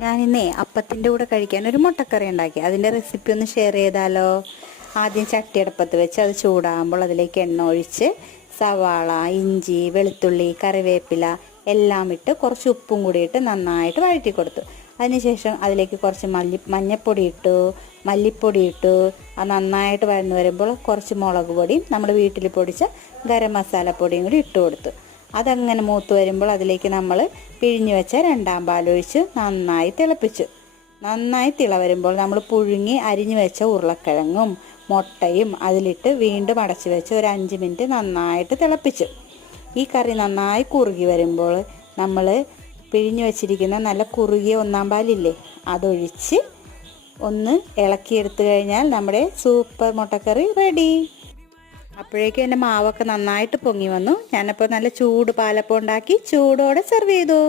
ഞാനിന്നേ അപ്പത്തിൻ്റെ കൂടെ കഴിക്കാൻ ഒരു മുട്ടക്കറി ഉണ്ടാക്കി. അതിൻ്റെ റെസിപ്പി ഒന്ന് ഷെയർ ചെയ്താലോ? ആദ്യം ചട്ടി അടുപ്പത്ത് വെച്ച് അത് ചൂടാകുമ്പോൾ അതിലേക്ക് എണ്ണ ഒഴിച്ച് സവാള, ഇഞ്ചി, വെളുത്തുള്ളി, കറിവേപ്പില എല്ലാം ഇട്ട് കുറച്ച് ഉപ്പും കൂടി ഇട്ട് നന്നായിട്ട് വഴറ്റി കൊടുത്തു. അതിനുശേഷം അതിലേക്ക് കുറച്ച് മഞ്ഞൾപ്പൊടി ഇട്ടു, മല്ലിപ്പൊടി ഇട്ടു. അത് നന്നായിട്ട് വഴന്നു വരുമ്പോൾ കുറച്ച് മുളക് പൊടിയും നമ്മൾ വീട്ടിൽ പൊടിച്ച ഗരം മസാലപ്പൊടിയും കൂടി ഇട്ട് കൊടുത്തു. അതങ്ങനെ മൂത്ത് വരുമ്പോൾ അതിലേക്ക് നമ്മൾ പിഴിഞ്ഞു വെച്ച രണ്ടാം പാലൊഴിച്ച് നന്നായി തിളപ്പിച്ചു. നന്നായി തിള വരുമ്പോൾ നമ്മൾ പുഴുങ്ങി അരിഞ്ഞു വെച്ച ഉരുളക്കിഴങ്ങും മുട്ടയും അതിലിട്ട് വീണ്ടും അടച്ചു വെച്ച് ഒരു 5 മിനിറ്റ് നന്നായിട്ട് തിളപ്പിച്ചു. ഈ കറി നന്നായി കുറുകി വരുമ്പോൾ നമ്മൾ പിഴിഞ്ഞു വെച്ചിരിക്കുന്ന നല്ല കുറുകിയ ഒന്നാം പാലില്ലേ, അതൊഴിച്ച് ഒന്ന് ഇളക്കിയെടുത്തു കഴിഞ്ഞാൽ നമ്മുടെ സൂപ്പർ മുട്ടക്കറി റെഡി. അപ്പോഴേക്കും എൻ്റെ മാവൊക്കെ നന്നായിട്ട് പൊങ്ങി വന്നു. ഞാനപ്പോൾ നല്ല ചൂട് പാലപ്പം ഉണ്ടാക്കി ചൂടോടെ സെർവ് ചെയ്തു.